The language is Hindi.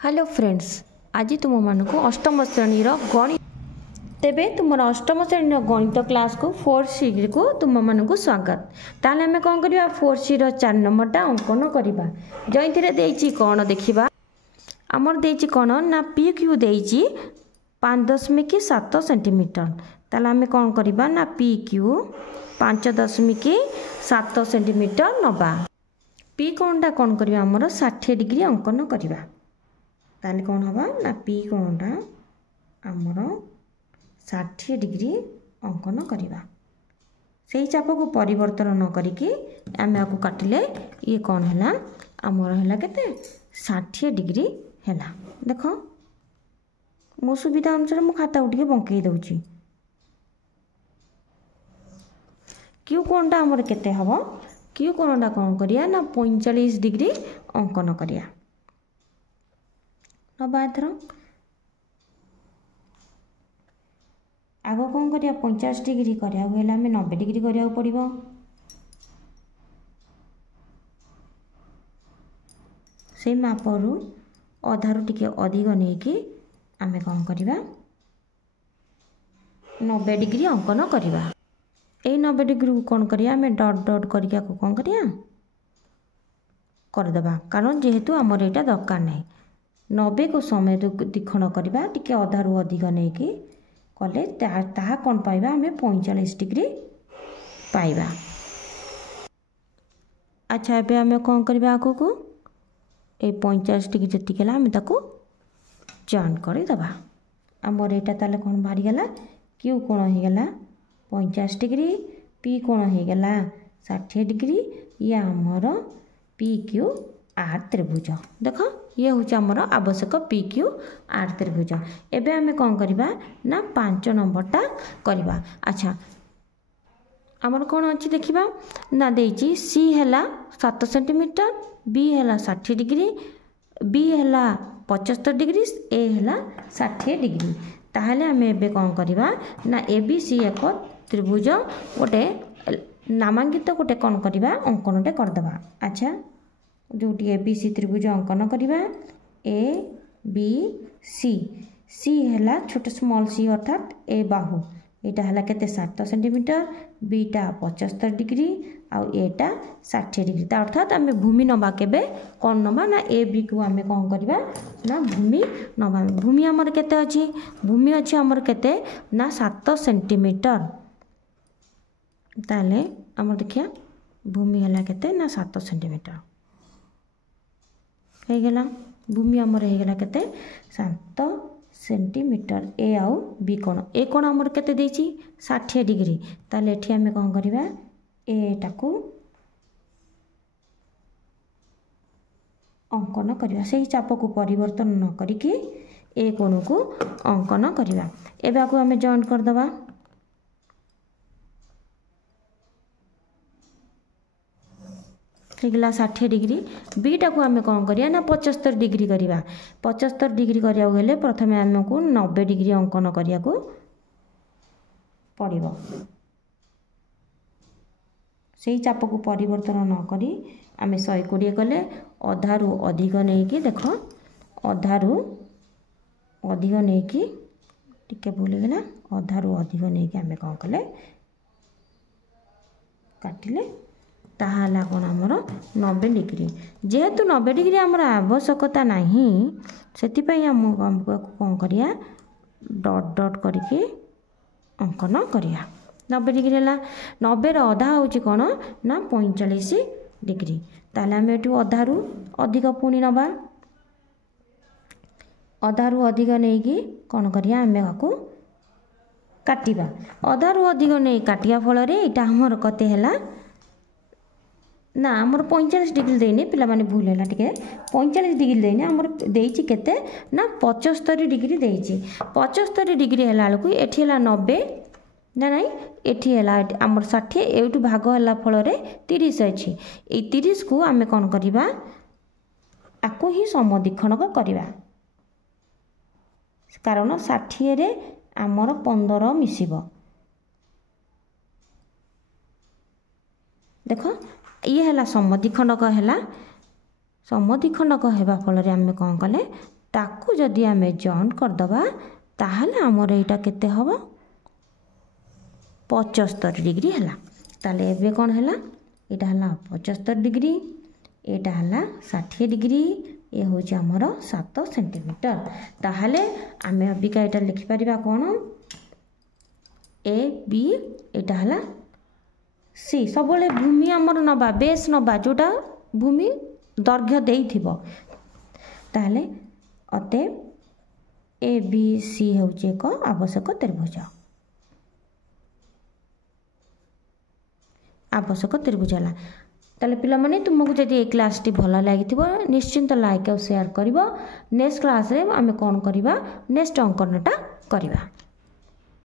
हेलो फ्रेंड्स, आज तुम मानक अष्टम श्रेणी गणित तेबे तुम अष्टम श्रेणी गणित क्लास को 4C को तुम मानक स्वागत। ताले हमें कौन करवा 4C 4 नंबरटा अंकन करवा जैसे कौन देखा आमर देची कौन ना पी क्यू देची 5.7 सेंटीमीटर। ताले हमें कौन करवा ना पी क्यू 5.7 सेंटीमीटर नवा। पी कौनटा कौन करवा आमर 60 डिग्री अंकन करवा। ताले कौन हवा ना पी कौनटा आमर 60 डिग्री अंकन करवा। से चाप को परिवर्तन न करिकी आम आपको काटिले ये कौन है आमर है केते 60 डिग्री है। देख मो सुविधा अनुसार मो खाता उठे बंकई दूची। क्यू कोणटा आमर केते हबो क्यू कोणटा कौन करिया ना 45 डिग्री अंकन करिया नबा। एथर आग कौन करिया 50 डिग्री करिया हेला हमें 90 डिग्री करिया पड़िबो। से मापरू अधारू टिके अधिक नहीं कि आम कौन करवा 90 डिग्री अंकन करवा। यही 90 डिग्री को कौन करिया आम डट डट करिया को कौन करिया करदेबा, कारण जेहेतु आमर यहाँ दरकार नहीं। 90 को समय दिखण करवा टिके अधारू अधिक नहीं कि कले ताहा कौन पाइबा आम 45 डिग्री पाइबा। अच्छा एबे आम कौन करवा आगू को ए 50 डिग्री जी आम ताको जॉइन करदेबा। आमर यहाँ ताले कौन बाहरी गला क्यू कोण हो गला 50 डिग्री, पी कोण हो गला 60 डिग्री। ये आमर पी क्यू आर त्रिभुज। देख ये हूँ आमर आवश्यक पी क्यू आर त्रिभुज। एबे आमे कौन करवा ना 5 नंबरटा करवा। अच्छा आमर कौन अच्छी देखा ना देची सी है 7 सेंटीमीटर, बी है 60 डिग्री, बी है 75 डिग्री, ए है 60 डिग्री। ताहले आम एबे कौन करवा ना ए बी सी एक त्रिभुज गोटे नामांकित गोटे कौन करवा अंकनटे करदेबा। अच्छा जोटी ए बी सी त्रिभुज अंकन करवा ए बी सी, सी है छोट स्मॉल सी अर्थात ए बाहु यहाँ है केते 7 सेंटीमीटर, बीटा 75 डिग्री आउ एटा 60 डिग्री। अर्थात आम भूमि नवा केबे कौन नवा ना ए बी को आम कौन करवा ना भूमि नवा। भूमि आमर केते अछि भूमि अछि आमर केते ना 7 सेंटीमीटर। ताले आमर देखिया भूमि है केते ना 7 सेंटीमीटर हो गला। भूमि आमर हो गला केते 7 सेंटीमीटर। ए आउ बी कोण ए कोण आमर केते देछि 60 डिग्री। ताले एठी आमे कोन करबा ए टाकू अंकन करबा। सेही चाप को परिवर्तन न करिकि ए कोण को अंकन करबा। एबा को आमे जॉइन कर दबा। गला 60 डिग्री। बीटा को आम कौन करिया ना 75 डिग्री करवा। 75 डिग्री करिया गले प्रथमे आमको 90 डिग्री अंकन करिया को पड़िबो। सेही चाप को परिवर्तन न करी आम 120 कले अधारू अधिक नहीं कि देख अधारू अधिक नहीं कि टिके भूलगला अधारू अधिक नहीं कि आम कौन कले काटिले ताहाला कौन आमर 90 डिग्री। जेहेतु 90 डिग्री आमर आवश्यकता नहीं से आमको कौन करिया डट डट करके अंकन करिया। 90 डिग्री है 90 अधा हूँ कौन ना 45 डिग्री। ताले आम एटू अधारू अधिक पुणी नवा। अधारू अधिक नहीं कि कौन करिया आम को काटिबा। अधारू अधिक नहीं काटिया फल यहाँ आमर कते है ना आमर 45 डिग्री देने पिला माने भूल है टिके 45 डिग्री देने आमर देइछि केते ना 75 डिग्री देइछि। 75 डिग्री है बेलू एठी है 90 ना नहीं एठी है आमर 60 एटू भाग है फल 30 अच्छी। ये 30 को आम कौन करवा आपको ही समद्विखंडक करवा, कारण 60 रे आमर 15 मिसिबो। देख ये है समद्विखंडक है। समद्विखंडक होगा फल आम कौन कले ताकू जदि आम जॉइंट करदबा ताहले आमर एटा केते हबो 75 डिग्री है। ताले एबे कौन है एटा है 75 डिग्री एटा है 60 डिग्री ये हूँ आमर 7 सेंटीमीटर। ताहले आम अबिका एटा लिखिपर कौन ए बी एटा है सी सब भूमि आमर नबा बेस नबा जोटा भूमि दैर्घ्य देइथिबो ताहले अते ए बी सी हूँ एक आवश्यक त्रिभुज आवश्यक त्रिभुज है। ताले पिला माने तुमको जदि ए क्लास टी भल लगी निश्चिंत लाइक और शेयर करिवो। नेक्स्ट क्लास रे आमे कोन करिबा नेक्स्ट अंकनटा करिबा।